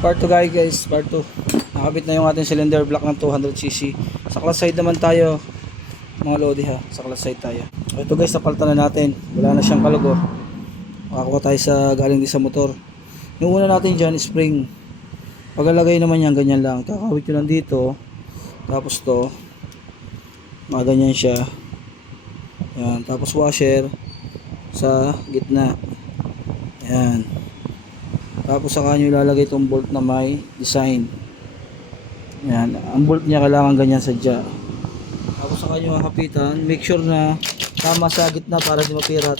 Part 2 guys, part 2. Nakabit na yung ating cylinder block ng 200cc. Sa class side naman tayo, mga lodi ha. Sa class side tayo. So, ito guys, napalitan na natin. Wala na siyang kalugor. Makakuha tayo sa galing din sa motor. Yung una natin dyan, spring. Paglalagay naman yan, ganyan lang. Kakawit yun lang dito. Tapos to, mga ganyan siya. Yan. Tapos washer sa gitna. Yan. Tapos saka nyo ilalagay itong bolt na may design. Yan. Ang bolt niya kailangan ganyan sadya. Tapos saka nyo hapitan. Make sure na tama sa gitna para di mapirat.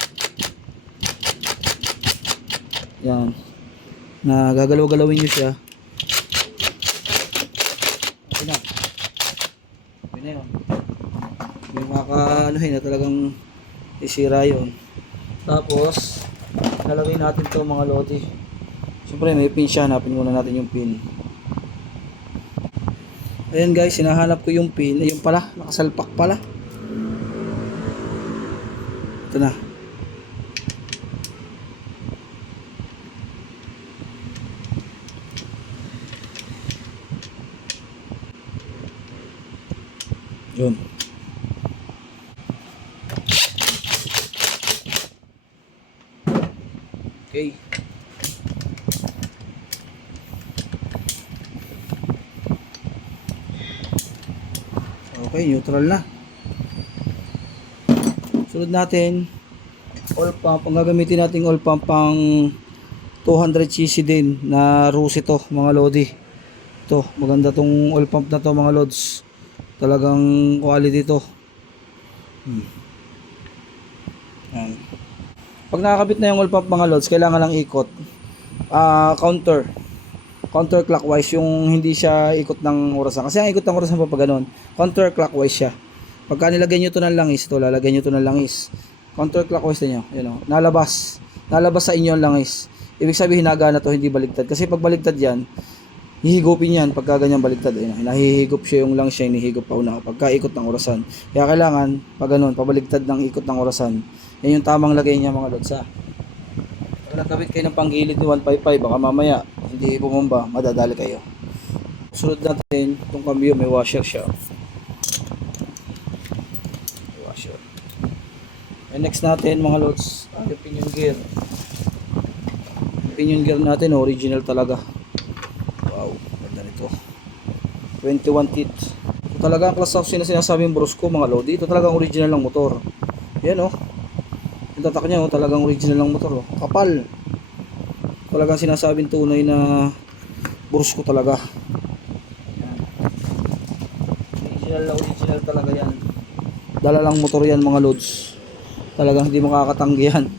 Yan. Na gagalaw-galawin nyo siya. Okay na. Okay na yun. Yung makakaanohin na talagang isira yun. Tapos lalagay natin ito mga lodi. Siyempre may pin siya, hanapin muna natin yung pin. Ayan guys, hinahanap ko yung pin. Ayun pala, nakasalpak pala. Ito na. Yun. Okay. Okay, neutral na. Sunod natin, oil pump. Ang gagamitin natin oil pump pang 200cc din na Rus ito, mga lodi. Ito, maganda tong oil pump na to mga lods. Talagang quality to. Yan. Pag nakakabit na yung oil pump mga lods, kailangan lang ikot. Counterclockwise, yung hindi siya ikot ng orasan. Kasi ang ikot ng orasan pa ganun, counterclockwise siya. Pagka nilagay nyo ito ng langis, ito lalagay nyo ito ng langis, counterclockwise na nyo, you know, nalabas sa inyo ang langis. Ibig sabihin hinaga na to, hindi baligtad. Kasi pag baligtad yan, hihigupin yan. Pagka ganyan baligtad, nahihigop siya yung langis siya, hinihigop pa una pagka ikot ng orasan. Kaya kailangan pag ganun, pabaligtad ng ikot ng orasan. Yan yung tamang lagay niya mga lods ha. Pag nagkabit kayo ng panggilid ni 155, baka mamaya hindi bumomba, madadali kayo. Sunod natin, itong cambio may washer siya. May washer. And next natin mga lods, yung pinion gear. Yung pinion gear natin, original talaga. Wow, ganda nito. 21 teeth. Ito talaga ang class of na sinasabing Brusco mga lodi. Ito talagang original ng motor. Yan oh. Yung tatak niya oh, talagang original ng motor oh. Kapal. Talagang sinasabing tunay na Brusco talaga. Yan. Original talaga yan. Dala lang motor yan mga lods. Talagang hindi makakatanggi yan.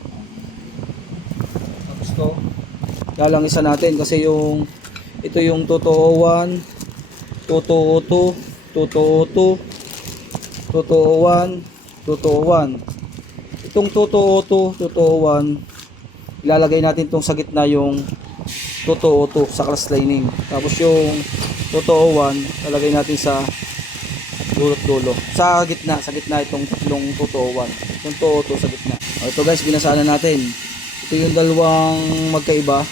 Tapos to, dalang isa natin kasi yung ito yung 201, 202, 202, 201, 201. Itong 202, 201 ilalagay natin itong sa gitna yung 202 sa class lining. Tapos yung 201 lalagay natin sa dulo sa gitna itong tatlong 201. Yung 202 sa gitna. O, ito guys, binasaan na natin. Ito yung dalawang magkaiba.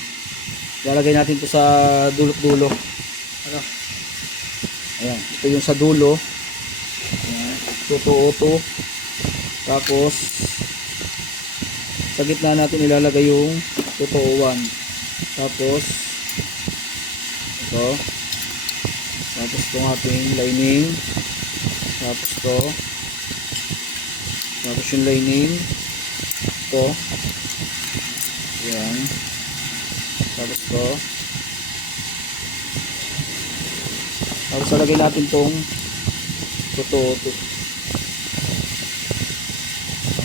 Lalagay natin ito sa dulo. Ano? Ayan, ito yung sa dulo. Ayan, 202. Tapos sa gitna natin ilalagay yung 201. Tapos ito. Tapos itong ating lining. Tapos ito. Tapos yung lining. Ito. Ayan. Tapos ito. Tapos lalagay natin itong 202.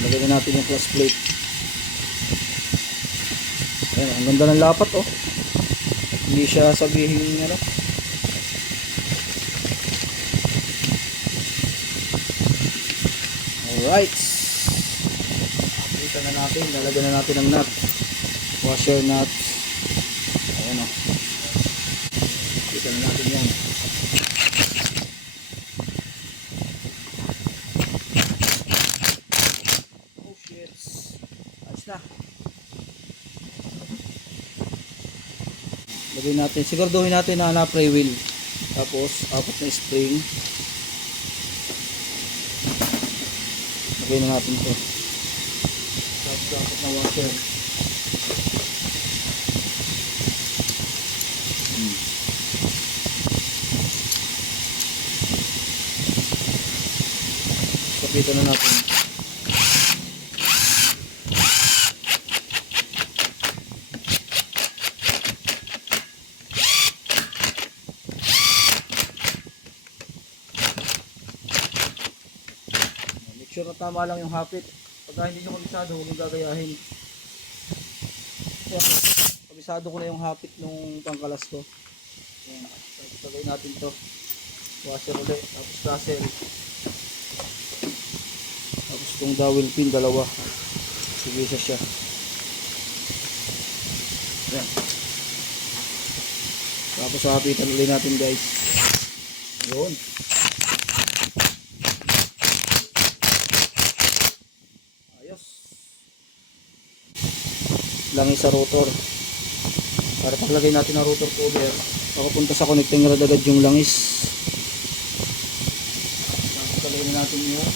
Lagyan natin yung cross plate. Ayan, ang ganda ng lapat oh. Hindi siya sabihin ano. Alright. Pakita na natin. Lalagyan na natin ang nut. Washer nut. Ayan oh. Pakita na natin yan. Oh shit. Ayos na. Lagay natin, siguraduhin natin na pre wheel. Tapos apat na spring. Lagay na natin to. Tapos apat na washer. Kapitan na natin. Make sure na tama lang yung hapit. Pagka hindi nyo kabisado, huwag yung gagayahin. Kaya kabisado ko na yung hapit nung pangkalas ko. Ayan. Tapos tagay natin to. Washer ulit. Tapos tassel. Tapos itong dowel pin, dalawa. Sige siya. Ayan. Tapos hapitan ulit natin guys. Yun. Ayos. Langis sa rotor. Para paglagay natin ang rotor cover, papunta sa connecting rod agad yung langis. Tapos lagay na natin yung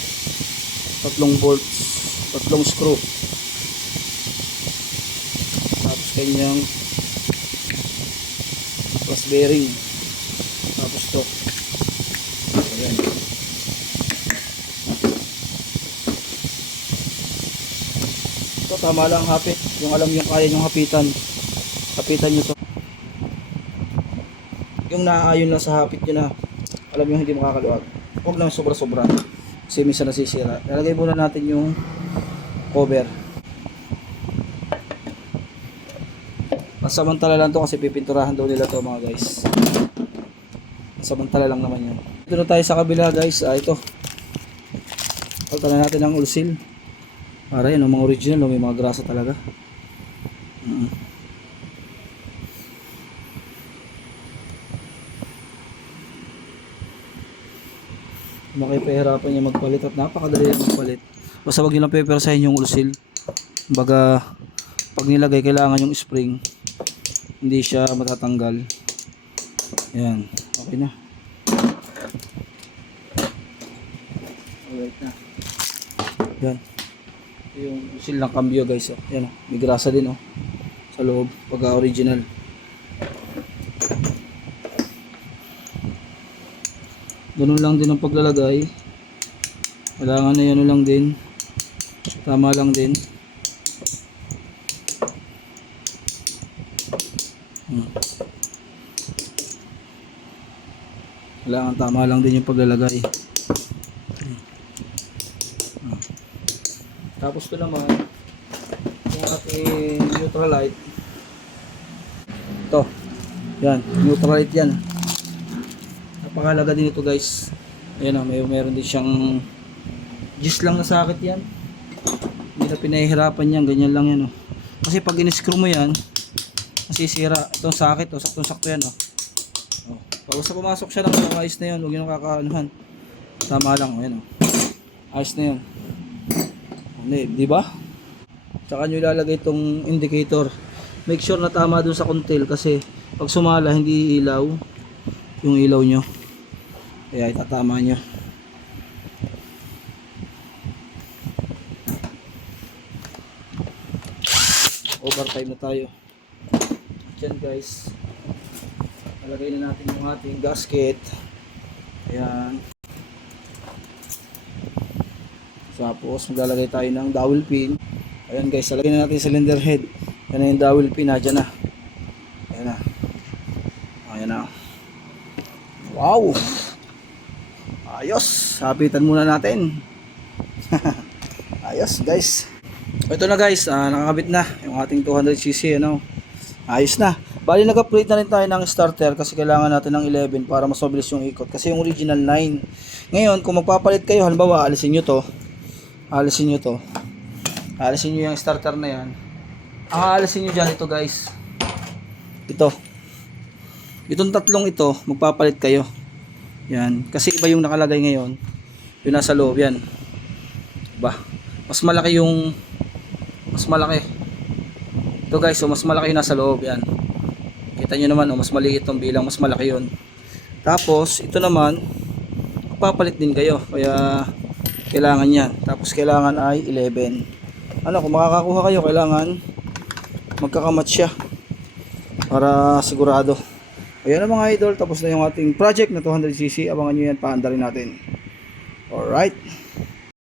tatlong bolts, tatlong screw. Tapos kanyang cross bearing. Tapos to. Ayan. Ito tama lang hapit. Yung alam yung kaya yung hapitan. Hapitan nyo to. Yung naaayon lang sa hapit nyo na alam yung hindi makakaluwag. Huwag lang sobra-sobra. Kasi minsan nasisira. Lalagay muna natin yung cover. Pansamantala lang to kasi pipinturahan daw nila to mga guys. Pansamantala lang naman yun. Dito na tayo sa kabila guys. Ito. Palitan na natin ang oil seal. Para yun, mga original, may mga grasa talaga. Makipahirapan niya magpalit at napakadali magpalit. Basta wag niyo lang pepersahin yung oil seal. Baga pag nilagay kailangan yung spring hindi siya matatanggal. Ayan, okay na. Alright na. Yan. Yung oil seal ng cambio guys. Ayan, may grasa din sa loob pagka original. Ganun lang din ang paglalagay. Kailangan na yan lang din. Tama lang din. Kailangan tama lang din yung paglalagay. Tapos ito naman yung ating neutral light. Ito. Yan, neutral light yan. Napakalaga din ito guys. Ayan meron din siyang gis lang na sakit yan. Hindi na pinahihirapan yan. Ganyan lang yan Kasi pag in-screw mo yan masisira. Itong sakit saktong-sakto yan Pag sa pumasok siya lang ayos na yun. Huwag yun kakaanuhan. Tama lang ayan ayos na yun. Diba? Tsaka nyo ilalagay itong indicator. Make sure na tama dun sa contail kasi pag sumala hindi ilaw yung ilaw nyo. Kaya itatama nyo. Overtime na tayo. Diyan guys. Nalagay na natin yung ating gasket. Ayan. Tapos maglalagay tayo ng dowel pin. Ayan guys, lalagay na natin yung cylinder head. Yan na yung dowel pin. Diyan na. Ayan na. Ayan na. Wow! Ayos, hapitan muna natin. Ayos guys. Ito na guys, nakakabit na yung ating 200cc Ayos na. Bali nag-upgrade na rin tayo ng starter kasi kailangan natin ng 11 para mas mabilis yung ikot. Kasi yung original 9. Ngayon, kung magpapalit kayo, halimbawa alisin nyo to. Alisin nyo yung starter na yan. Ang aalisin nyo dyan ito guys. Itong tatlong ito, magpapalit kayo. Yan, kasi iba yung nakalagay ngayon. Yung nasa loob yan. Diba? Mas malaki. Ito guys, mas malaki yung nasa loob yan. Kita nyo naman, mas maliit tong bilang, mas malaki yun. Tapos, ito naman, papalit din kayo. Kaya, kailangan yan. Tapos, kailangan ay 11. Ano, kung makakakuha kayo, kailangan magkakamatch siya. Para sigurado. Ayan na mga idol, tapos na yung ating project na 200cc. Abangan nyo yan, paanda rin natin. Alright.